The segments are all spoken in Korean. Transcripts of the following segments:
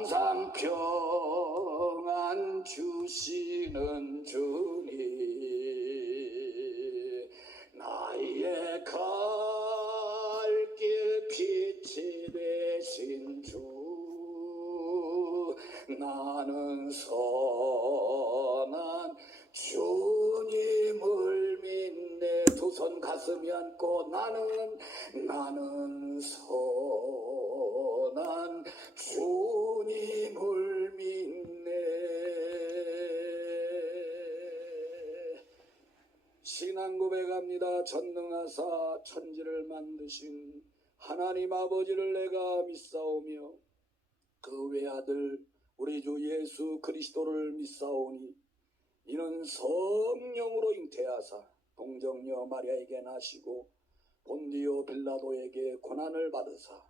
항상 평안 주시는 주님 나의 갈 길 빛이 되신 주 나는 선한 주님을 믿네. 두 손 가슴에 안고 나는 나는 선한 주 님을 믿네. 신앙 고백합니다. 전능하사 천지를 만드신 하나님 아버지를 내가 믿사오며 그 외아들 우리 주 예수 그리스도를 믿사오니 이는 성령으로 잉태하사 동정녀 마리아에게 나시고 본디오 빌라도에게 고난을 받으사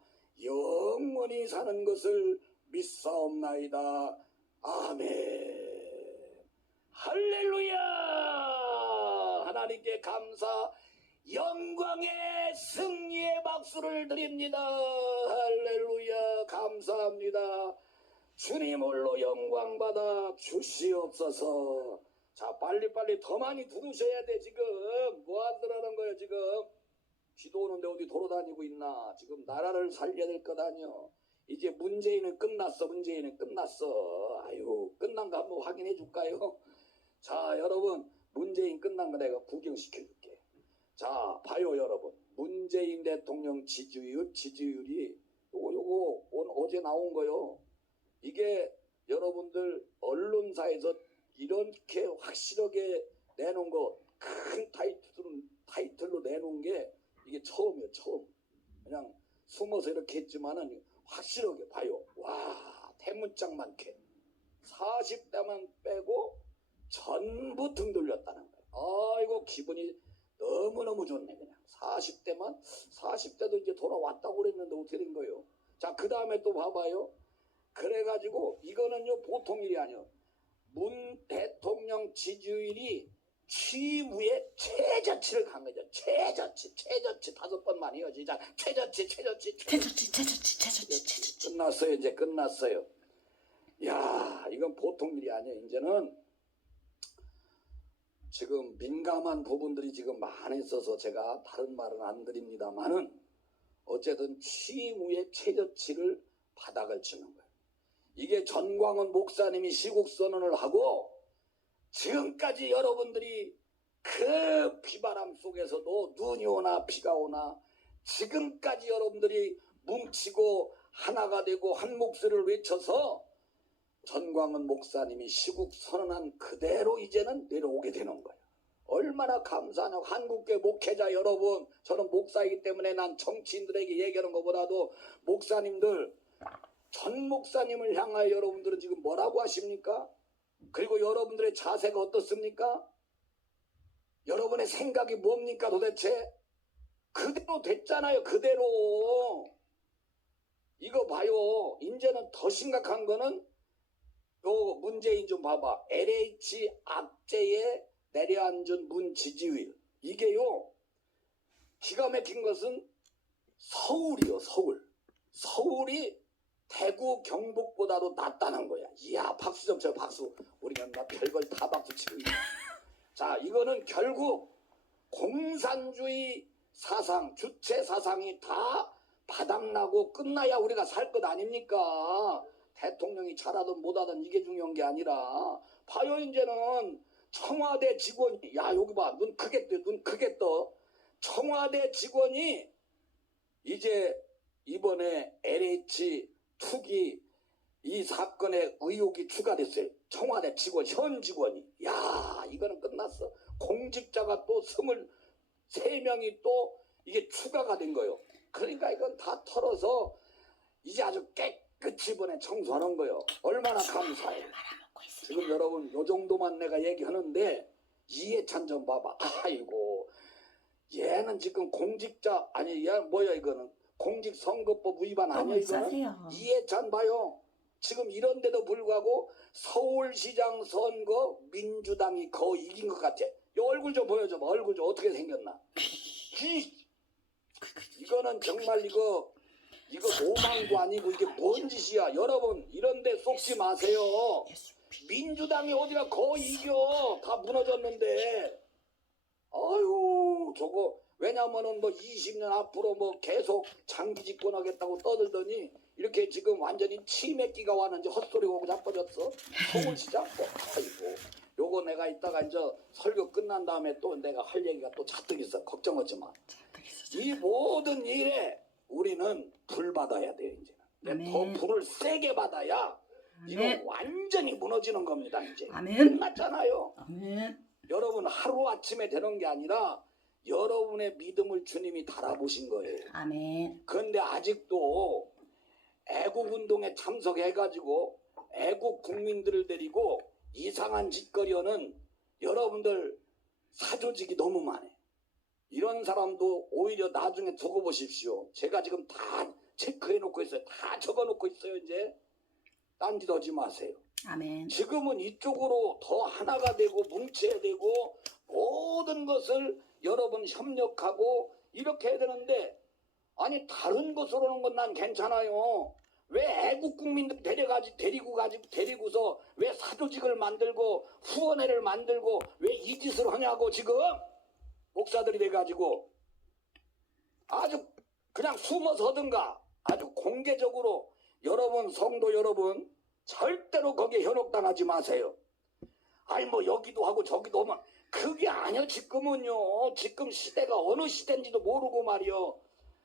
영원히 사는 것을 믿사옵나이다. 아멘. 할렐루야! 하나님께 감사, 영광의 승리의 박수를 드립니다. 할렐루야! 감사합니다. 주님 홀로 영광 받아 주시옵소서. 자, 빨리빨리 더 많이 들으셔야 돼, 지금. 뭐 하더라는 거예요, 지금. 비도 오는데 어디 돌아다니고 있나? 지금 나라를 살려야 될 것 아니요. 이제 문재인은 끝났어, 문재인은 끝났어. 아유, 끝난 거 한번 확인해 줄까요? 자, 여러분, 문재인 끝난 거 내가 구경시켜 줄게. 자, 봐요, 여러분. 문재인 대통령 지지율, 지지율이 요거, 요거, 어제 나온 거요. 이게 여러분들 언론사에서 이렇게 확실하게 내놓은 거 큰 타이틀로, 타이틀로 내놓은 게 이게 처음이에요 처음. 그냥 숨어서 이렇게 했지만은 확실하게 봐요. 와 대문짝 많게. 40대만 빼고 전부 등 돌렸다는 거예요. 아이고 기분이 너무너무 좋네 그냥. 40대만? 40대도 이제 돌아왔다고 그랬는데 어떻게 된 거예요? 자 그 다음에 또 봐봐요. 그래가지고 이거는요 보통 일이 아니에요. 문 대통령 지지율이 후에 최저치를 간 거죠. 최저치, 최저치 다섯 번만 이어지자. 최저치, 최저치, 최저치. 최저치 최저치 최저치 최저치 끝났어요. 이제 끝났어요. 야, 이건 보통 일이 아니에요. 이제는 지금 민감한 부분들이 지금 많이 있어서 제가 다른 말은 안 드립니다만은 어쨌든 후에 최저치를 바닥을 치는 거예요. 이게 전광훈 목사님이 시국 선언을 하고 지금까지 여러분들이 그 비바람 속에서도 눈이 오나 비가 오나 지금까지 여러분들이 뭉치고 하나가 되고 한 목소리를 외쳐서 전광훈 목사님이 시국 선언한 그대로 이제는 내려오게 되는 거예요. 얼마나 감사하냐고 한국계 목회자 여러분 저는 목사이기 때문에 난 정치인들에게 얘기하는 것보다도 목사님들 전 목사님을 향하여 여러분들은 지금 뭐라고 하십니까? 그리고 여러분들의 자세가 어떻습니까? 여러분의 생각이 뭡니까 도대체? 그대로 됐잖아요 그대로. 이거 봐요. 이제는 더 심각한 거는 요 문재인 좀 봐봐. LH 악재에 내려앉은 문 지지율. 이게요 기가 막힌 것은 서울이요 서울. 서울이 대구 경북보다도 낫다는 거야. 이야 쳐 박수. 우리가 나 별걸 다 박수 치고 있네. 자 이거는 결국 공산주의 사상 주체 사상이 다 바닥나고 끝나야 우리가 살 것 아닙니까? 대통령이 잘하든 못하든 이게 중요한 게 아니라. 봐요 이제는 청와대 직원이 야 여기 봐. 눈 크게 떠 눈 크게 떠. 청와대 직원이 이제 이번에 LH 투기 이 사건에 의혹이 추가됐어요. 청와대 직원 현 직원이 야 이거는 끝났어. 공직자가 또 스물 세 명이 또 이게 추가가 된 거예요. 그러니까 이건 다 털어서 이제 아주 끝이번에 청소하는 거요. 얼마나 감사해. 말아먹고 있습니다. 지금 여러분 요 정도만 내가 얘기하는데 이해찬 좀 봐봐. 아이고 얘는 지금 공직자 아니 얘 뭐야 이거는 공직선거법 위반 아니야 이거는. 이해찬 봐요. 지금 이런데도 불구하고 서울시장 선거 민주당이 거의 이긴 것 같아. 이 얼굴 좀 보여줘봐. 얼굴 좀 어떻게 생겼나? 이, 이거는 정말 이거 이거 오망도 아니고 이게 뭔 짓이야. 여러분 이런데 속지 마세요. 민주당이 어디나 거의 이겨. 다 무너졌는데. 아유 저거 왜냐면은 뭐 20년 앞으로 뭐 계속 장기 집권하겠다고 떠들더니 이렇게 지금 완전히 치맥기가 왔는지 헛소리가 자빠졌어. 서울시장 뭐 아이고 요거 내가 이따가 이제 설교 끝난 다음에 또 내가 할 얘기가 또 잔뜩 있어. 걱정하지 마. 이 모든 일에 우리는 불 받아야 돼요 이제. 아멘. 더 불을 세게 받아야 이거 아멘. 완전히 무너지는 겁니다 이제. 아멘. 끝났잖아요. 아멘. 여러분 하루 아침에 되는 게 아니라 여러분의 믿음을 주님이 달아보신 거예요. 아멘. 그런데 아직도 애국 운동에 참석해가지고 애국 국민들을 데리고 이상한 짓거리하는 여러분들 사조직이 너무 많아. 이런 사람도 오히려 나중에 두고 보십시오. 제가 지금 다 체크해 놓고 있어요. 다 적어 놓고 있어요. 이제 딴짓 하지 마세요. 아멘. 지금은 이쪽으로 더 하나가 되고 뭉쳐야 되고 모든 것을 여러분 협력하고 이렇게 해야 되는데 아니 다른 것으로는 건 난 괜찮아요. 왜 애국 국민들 데려가지 데리고 가지 데리고서 왜 사조직을 만들고 후원회를 만들고 왜 이 짓을 하냐고 지금 목사들이 돼가지고 아주 그냥 숨어서 하든가 아주 공개적으로 여러분 성도 여러분 절대로 거기에 현혹당하지 마세요. 아니 뭐 여기도 하고 저기도 하면 그게 아니야 지금은요. 지금 시대가 어느 시대인지도 모르고 말이요.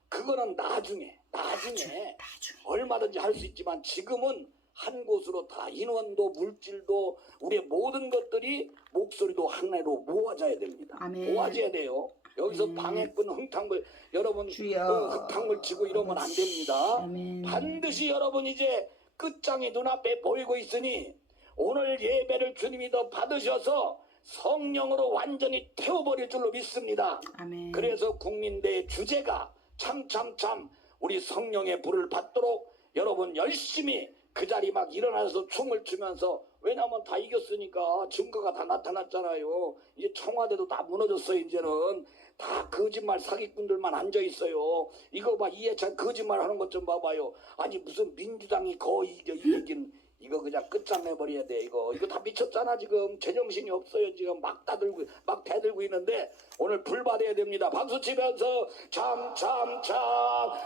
그거는 나중에 나중에. 얼마든지 할 수 있지만 지금은 한 곳으로 다 인원도 물질도 우리의 모든 것들이 목소리도 하나로 모아져야 됩니다. 아멘. 모아져야 돼요. 여기서 아멘. 방해꾼 흥탕물 여러분 주여. 그 흙탕물 치고 이러면 안 됩니다. 아멘. 반드시 여러분 이제 끝장이 눈앞에 보이고 있으니 오늘 예배를 주님이 더 받으셔서 성령으로 완전히 태워버릴 줄로 믿습니다. 아멘. 그래서 국민대의 주제가 참 참 참 우리 성령의 불을 받도록 여러분 열심히 그 자리 막 일어나서 춤을 추면서 왜냐면 다 이겼으니까 증거가 다 나타났잖아요. 이제 청와대도 다 무너졌어요. 이제는 다 거짓말 사기꾼들만 앉아 있어요. 이거 봐 이해찬 거짓말 하는 것 좀 봐봐요. 아니 무슨 민주당이 거의 이기긴 이거 그냥 끝장내버려야 돼 이거. 이거 다 미쳤잖아 지금. 제정신이 없어요 지금. 막 다들고 막 대들고 있는데 오늘 불 받아야 됩니다. 박수 치면서 참 참 참.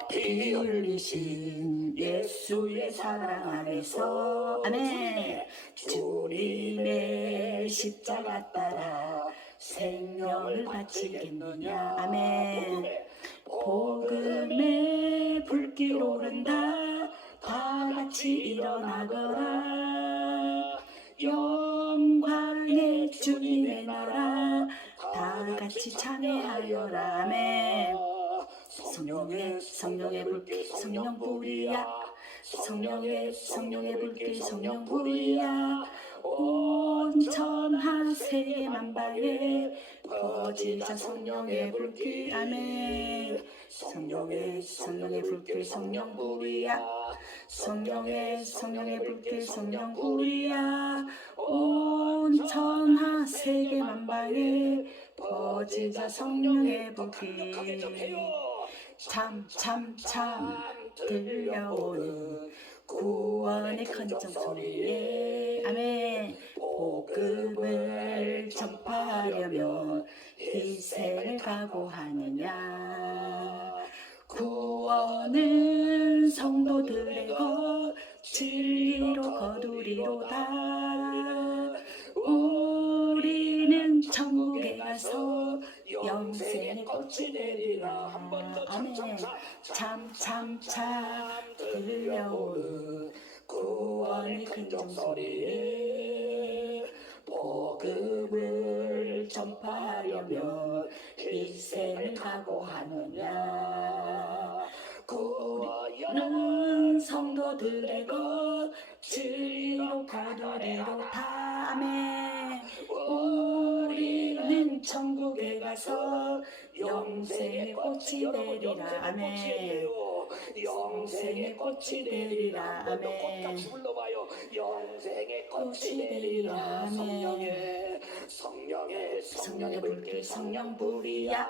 피 흘리신 예수의 사랑 안에서. 아멘. 주님의 십자가 따라 생명을 바치겠느냐. 아멘. 복음의 불길 오른다 다 같이 일어나거라. 영광의 주님의 나라. 다 같이 찬양하여라. 아멘. 성령의 성령의 불길 성령 불이야. 성령의 성령의 불길 성령 불이야. 온 천하 세계 만방에 퍼지자 성령의 불길 아멘. 성령의 성령의 불길 성령 불이야 성령의 성령의 불길 성령 불이야. 온 천하 세계 만방에 퍼지자 성령의 불길. 참참참 들려오는 구원의 큰정 소리에. 아멘. 복음을 전파하려면 희생을 각오하느냐 구원은 성도들의 것 진리로 거두리로다. 우리는 천국에 가서 영생의 꽃이 되리라. 아멘. 참참참 들려오는 구원의 큰정 소리에 복음을 전파하려면 희생을 각오하느냐? 우리는 성도들의 것 진리로 거두리로 다 아멘 우리는 천국에 가서 영생의 꽃이 되리라. 아멘 영생의 꽃이 되리라. 한번더 꽃같이 불러봐요. 영생의 꽃이 되리라. 아멘. 성령의 성령의 성령의 불길 성령 불이야.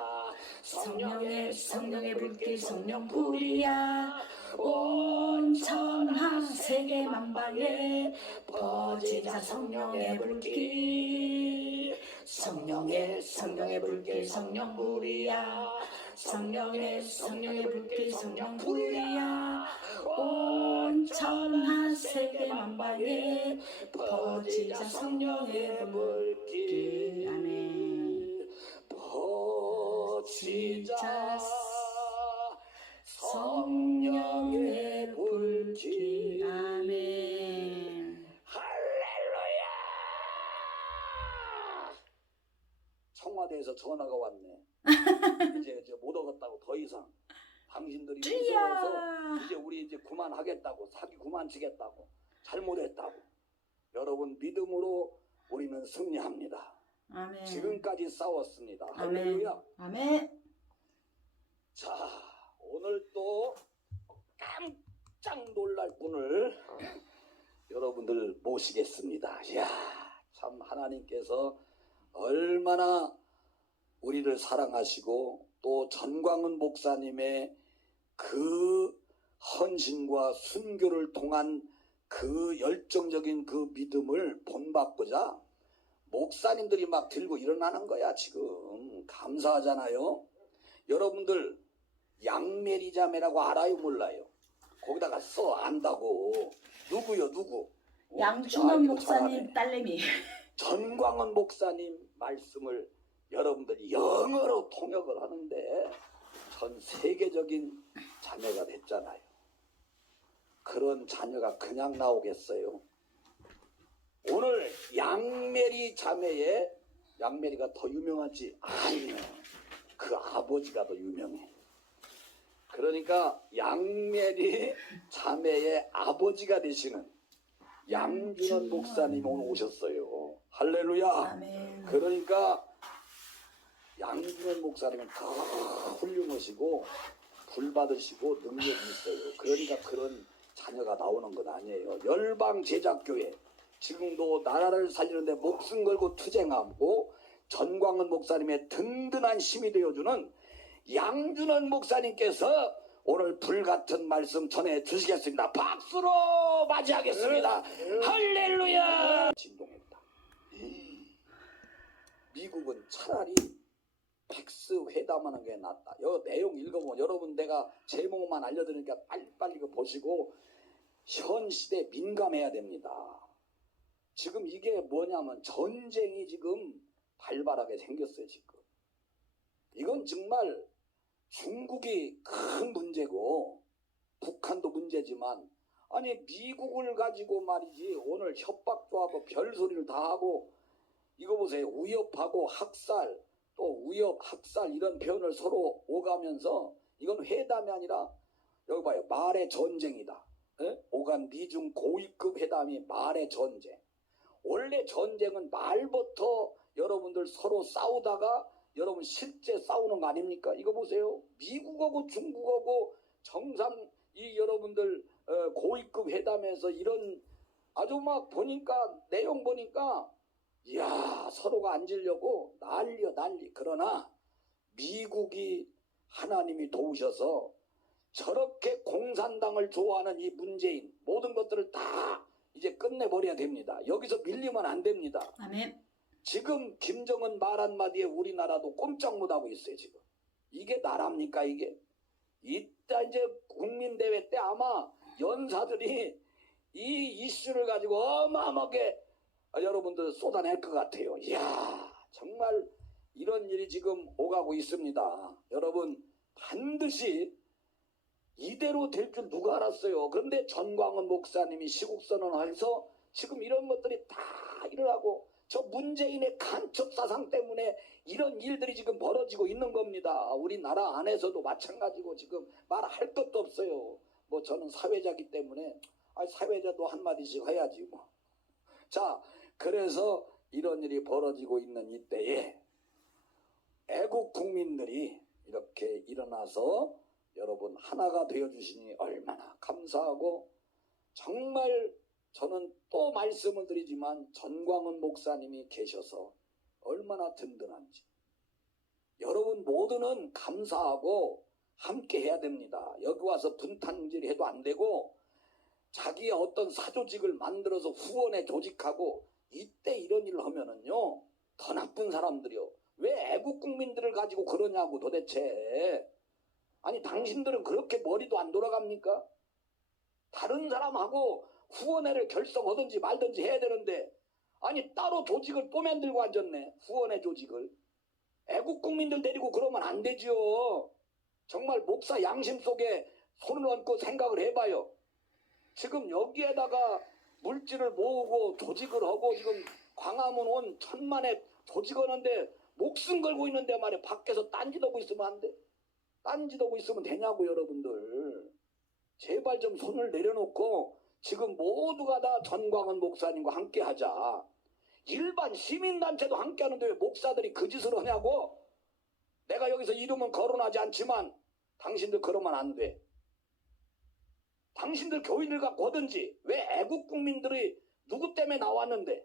성령의 성령의 불길 성령 불이야. 온 천하 세계 만방에 퍼지자 성령의 불길. 성령의 성령의 불길 성령 불이야 성령의 성령의 불길 성령 불이야. 온 천하 세계 만방에 퍼지자 성령의 불길. 아멘. 퍼지자 성령의 불길. 아멘 할렐루야! 청와대에서 전화가 왔네. 이제 이제 못 얻었다고 더 이상 당신들이 무서워서 이제 우리 이제 그만하겠다고 사기 그만치겠다고 잘못했다고 여러분 믿음으로 우리는 승리합니다. 아멘 지금까지 싸웠습니다. 아멘. 할렐루야. 아멘 자 오늘 또 깜짝 놀랄 분을 여러분들 모시겠습니다. 이야 참 하나님께서 얼마나 우리를 사랑하시고 또 전광훈 목사님의 그 헌신과 순교를 통한 그 열정적인 그 믿음을 본받고자 목사님들이 막 들고 일어나는 거야 지금 감사하잖아요. 여러분들 양메리 자매라고 알아요 몰라요? 거기다가 써 안다고 누구요 누구? 어, 알기도 목사님. 딸내미 전광훈 목사님 말씀을 여러분들이 영어로 통역을 하는데 전 세계적인 자녀가 됐잖아요. 그런 자녀가 그냥 나오겠어요. 오늘 양메리 자매의 양메리가 더 유명하지? 아니요. 그 아버지가 더 유명해. 그러니까 양메리 자매의 아버지가 되시는 양준원 목사님 오늘 오셨어요. 할렐루야. 그러니까 양준원 목사님은 더 훌륭하시고 불 받으시고 능력이 있어요. 그러니까 그런 자녀가 나오는 건 아니에요. 열방 제작교회 지금도 나라를 살리는데 목숨 걸고 투쟁하고 전광훈 목사님의 든든한 힘이 되어주는 양준원 목사님께서 오늘 불같은 말씀 전해 주시겠습니다. 박수로 맞이하겠습니다. 할렐루야! 진동했다. 미국은 차라리 팩스 회담하는 게 낫다. 여 내용 읽어보면 여러분 내가 제목만 알려드리니까 빨리빨리 이거 보시고 현 시대 민감해야 됩니다. 지금 이게 뭐냐면 전쟁이 지금 발발하게 생겼어요 지금. 이건 정말 중국이 큰 문제고 북한도 문제지만 아니 미국을 가지고 말이지 오늘 협박도 하고 별소리를 다 하고 이거 보세요 위협하고 학살 또 위협 학살 이런 표현을 서로 오가면서 이건 회담이 아니라 여기 봐요 말의 전쟁이다 예? 오간 미중 고위급 회담이 말의 전쟁 원래 전쟁은 말부터 여러분들 서로 싸우다가 여러분 실제 싸우는 거 아닙니까? 이거 보세요. 미국하고 중국하고 정상 이 여러분들 어, 고위급 회담에서 이런 아주 막 보니까 내용 보니까 이야 서로가 앉으려고 난리요 난리. 그러나 미국이 하나님이 도우셔서 저렇게 공산당을 좋아하는 이 문재인 모든 것들을 다 이제 끝내버려야 됩니다. 여기서 밀리면 안 됩니다. 아멘 지금 김정은 말 한마디에 우리나라도 꼼짝 못하고 있어요 지금 이게 나랍니까 이게 이따 이제 국민대회 때 아마 연사들이 이 이슈를 가지고 어마어마하게 여러분들 쏟아낼 것 같아요 이야 정말 이런 일이 지금 오가고 있습니다 여러분 반드시 이대로 될 줄 누가 알았어요 그런데 전광훈 목사님이 시국 선언을 해서 지금 이런 것들이 다 일어나고 저 문재인의 간첩 사상 때문에 이런 일들이 지금 벌어지고 있는 겁니다. 우리나라 안에서도 마찬가지고 지금 말할 것도 없어요. 뭐 저는 사회자기 때문에 아 사회자도 한마디씩 해야지 뭐. 자, 그래서 이런 일이 벌어지고 있는 이때에 애국 국민들이 이렇게 일어나서 여러분 하나가 되어 주시니 얼마나 감사하고 정말 저는 또 말씀을 드리지만 전광훈 목사님이 계셔서 얼마나 든든한지 여러분 모두는 감사하고 함께 해야 됩니다. 여기 와서 분탕질 해도 안 되고 자기의 어떤 사조직을 만들어서 후원에 조직하고 이때 이런 일을 하면은요 더 나쁜 사람들이요. 왜 애국 국민들을 가지고 그러냐고 도대체. 아니 당신들은 그렇게 머리도 안 돌아갑니까? 다른 사람하고 후원회를 결성하든지 말든지 해야 되는데 아니 따로 조직을 또 만들고 앉았네. 후원회 조직을. 애국 국민들 데리고 그러면 안 되죠 정말 목사 양심 속에 손을 얹고 생각을 해봐요. 지금 여기에다가 물질을 모으고 조직을 하고 지금 광화문 온 천만에 조직하는데 목숨 걸고 있는데 말이야. 밖에서 딴짓하고 있으면 안 돼? 딴짓하고 있으면 되냐고 여러분들. 제발 좀 손을 내려놓고 지금 모두가 다 전광훈 목사님과 함께 하자. 일반 시민단체도 함께 하는데 왜 목사들이 그 짓을 하냐고? 내가 여기서 이름은 거론하지 않지만 당신들 그러면 안 돼 당신들 교인들 갖고 하든지 왜 애국 국민들이 누구 때문에 나왔는데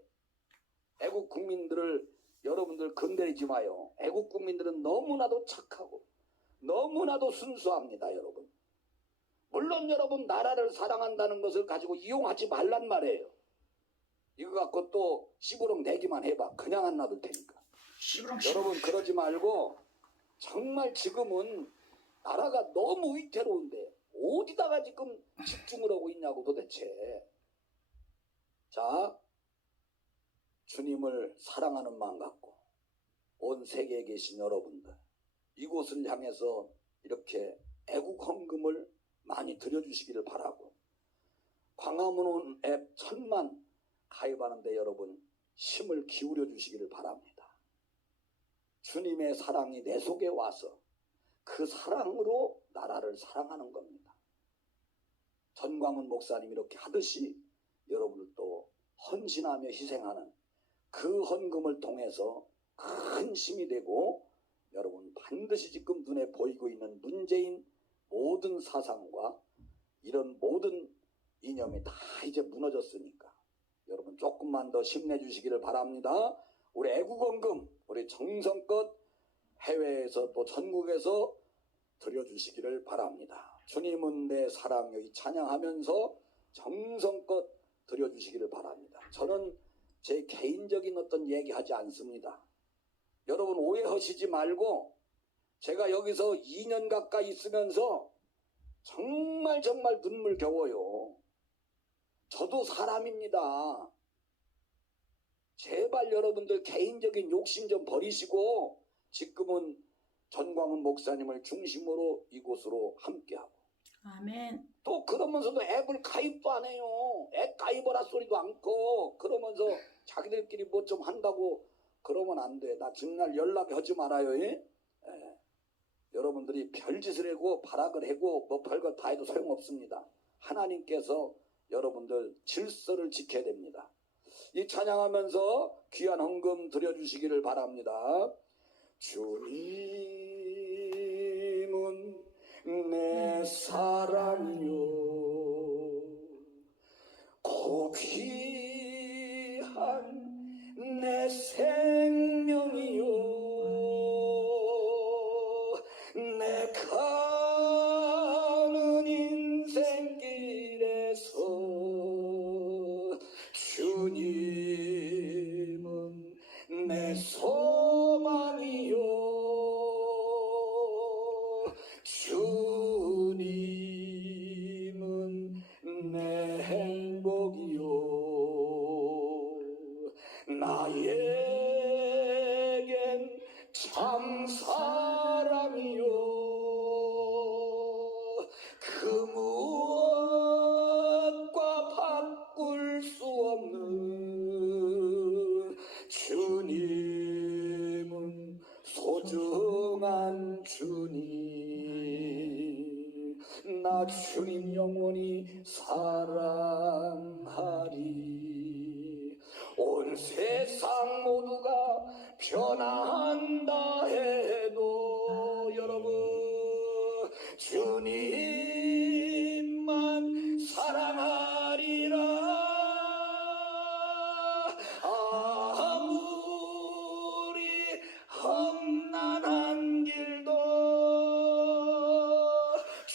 애국 국민들을 여러분들 건드리지 마요. 애국 국민들은 너무나도 착하고 너무나도 순수합니다, 여러분. 물론 여러분 나라를 사랑한다는 것을 가지고 이용하지 말란 말이에요. 이거 갖고 또 시부렁 내기만 해봐. 그냥 안 놔둘 테니까. 시부렁 여러분 그러지 말고 정말 지금은 나라가 너무 위태로운데 어디다가 지금 집중을 하고 있냐고 도대체. 자, 주님을 사랑하는 마음 갖고 온 세계에 계신 여러분들 이곳을 향해서 이렇게 애국 헌금을 많이 드려주시기를 바라고 광화문 앱 천만 가입하는데 여러분 힘을 기울여 주시기를 바랍니다. 주님의 사랑이 내 속에 와서 그 사랑으로 나라를 사랑하는 겁니다. 전광훈 목사님 이렇게 하듯이 여러분들도 헌신하며 희생하는 그 헌금을 통해서 큰 힘이 되고 여러분 반드시 지금 눈에 보이고 있는 문재인 모든 사상과 이런 모든 이념이 다 이제 무너졌으니까 여러분 조금만 더 힘내주시기를 바랍니다. 우리 애국헌금 우리 정성껏 해외에서 또 전국에서 드려주시기를 바랍니다. 주님은 내 사랑 여기 찬양하면서 정성껏 드려주시기를 바랍니다. 저는 제 개인적인 어떤 얘기하지 않습니다. 여러분 오해하시지 말고 제가 여기서 2년 가까이 있으면서 정말 정말 눈물 겨워요. 저도 사람입니다. 제발 여러분들 개인적인 욕심 좀 버리시고 지금은 전광훈 목사님을 중심으로 이곳으로 함께하고 아멘 또 그러면서도 앱을 가입도 안 해요. 앱 가입하라 소리도 않고 그러면서 자기들끼리 뭐 좀 한다고 그러면 안 돼. 나 정말 연락하지 말아요. 예? 예. 여러분들이 별짓을 하고 발악을 하고 뭐 별거 다 해도 소용없습니다. 하나님께서 여러분들 질서를 지켜야 됩니다. 이 찬양하면서 귀한 헌금 드려주시기를 바랍니다. 주님은 내 사랑이요. 고귀한 내 생 나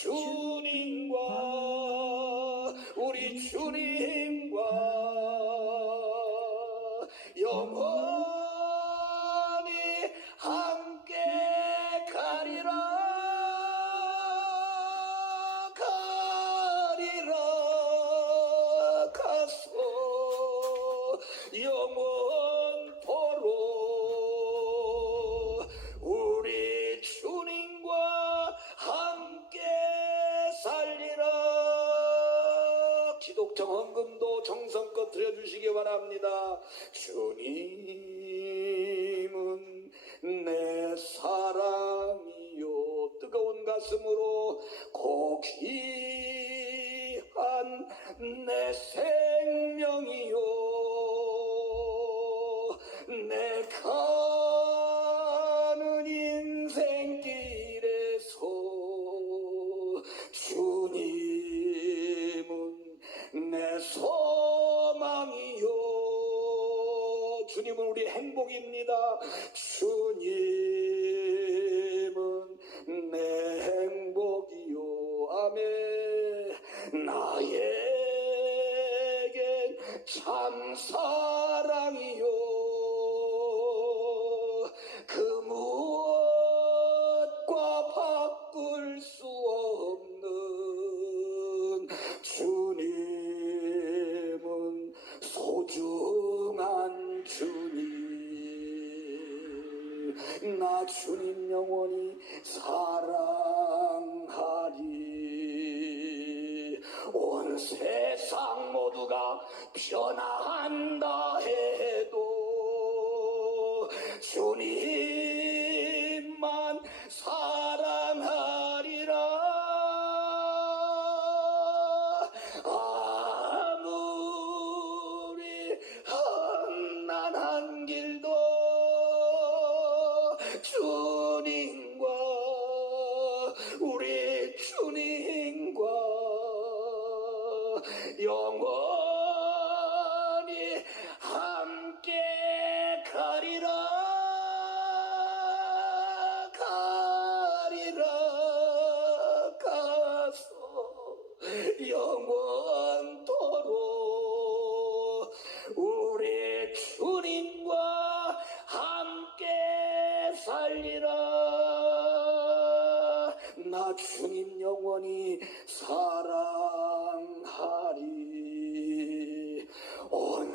주님과 우리 주님. Putin 영원히 사랑하리. 온 세상 모두가 변화한다 해도 주님만 사랑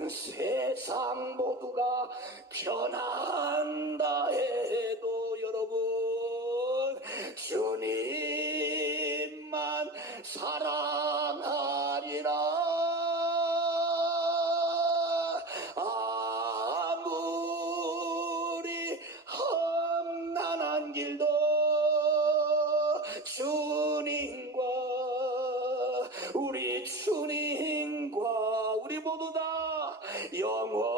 세상 모두가 변한다 해도 여러분 주님만 살아 영원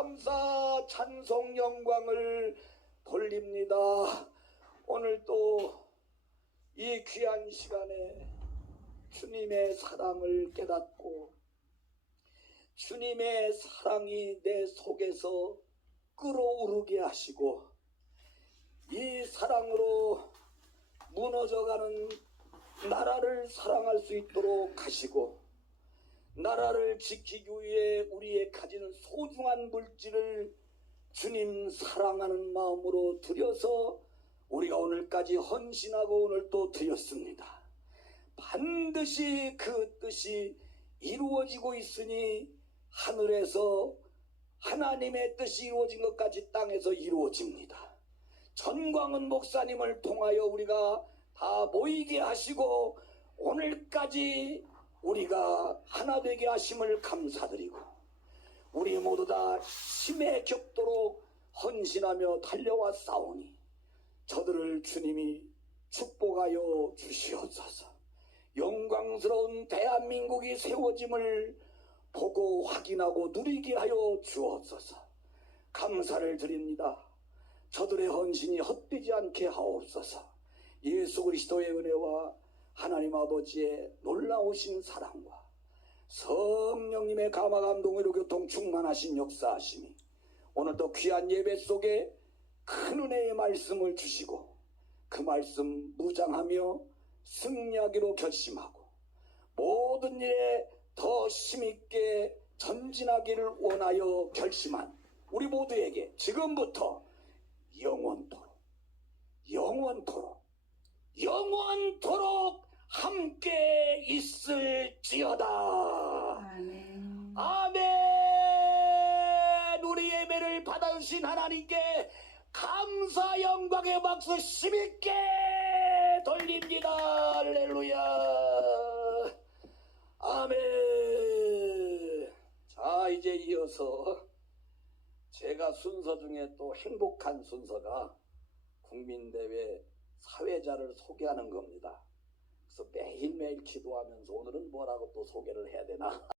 감사 찬송 영광을 돌립니다. 오늘 또 이 귀한 시간에 주님의 사랑을 깨닫고 주님의 사랑이 내 속에서 끓어오르게 하시고 이 사랑으로 무너져가는 나라를 사랑할 수 있도록 하시고 나라를 지키기 위해 우리의 가지는 소중한 물질을 주님 사랑하는 마음으로 드려서 우리가 오늘까지 헌신하고 오늘 또 드렸습니다. 반드시 그 뜻이 이루어지고 있으니 하늘에서 하나님의 뜻이 이루어진 것까지 땅에서 이루어집니다. 전광은 목사님을 통하여 우리가 다 모이게 하시고 오늘까지 우리가 하나 되게 하심을 감사드리고 우리 모두 다 힘에 격도로 헌신하며 달려와 싸우니 저들을 주님이 축복하여 주시옵소서. 영광스러운 대한민국이 세워짐을 보고 확인하고 누리게 하여 주옵소서. 감사를 드립니다. 저들의 헌신이 헛되지 않게 하옵소서. 예수 그리스도의 은혜와 하나님 아버지의 놀라우신 사랑과 성령님의 감화 감동으로 교통 충만하신 역사하심이 오늘도 귀한 예배 속에 큰 은혜의 말씀을 주시고 그 말씀 무장하며 승리하기로 결심하고 모든 일에 더 힘있게 전진하기를 원하여 결심한 우리 모두에게 지금부터 영원토록 영원토록 영원토록 함께 있을지어다. 아멘. 우리 예배를 받으신 하나님께 감사 영광의 박수 힘있게 돌립니다. 할렐루야. 아멘. 자, 이제 이어서 제가 순서 중에 또 행복한 순서가 국민대회 사회자를 소개하는 겁니다. 그래서 매일매일 기도하면서 오늘은 뭐라고 또 소개를 해야 되나?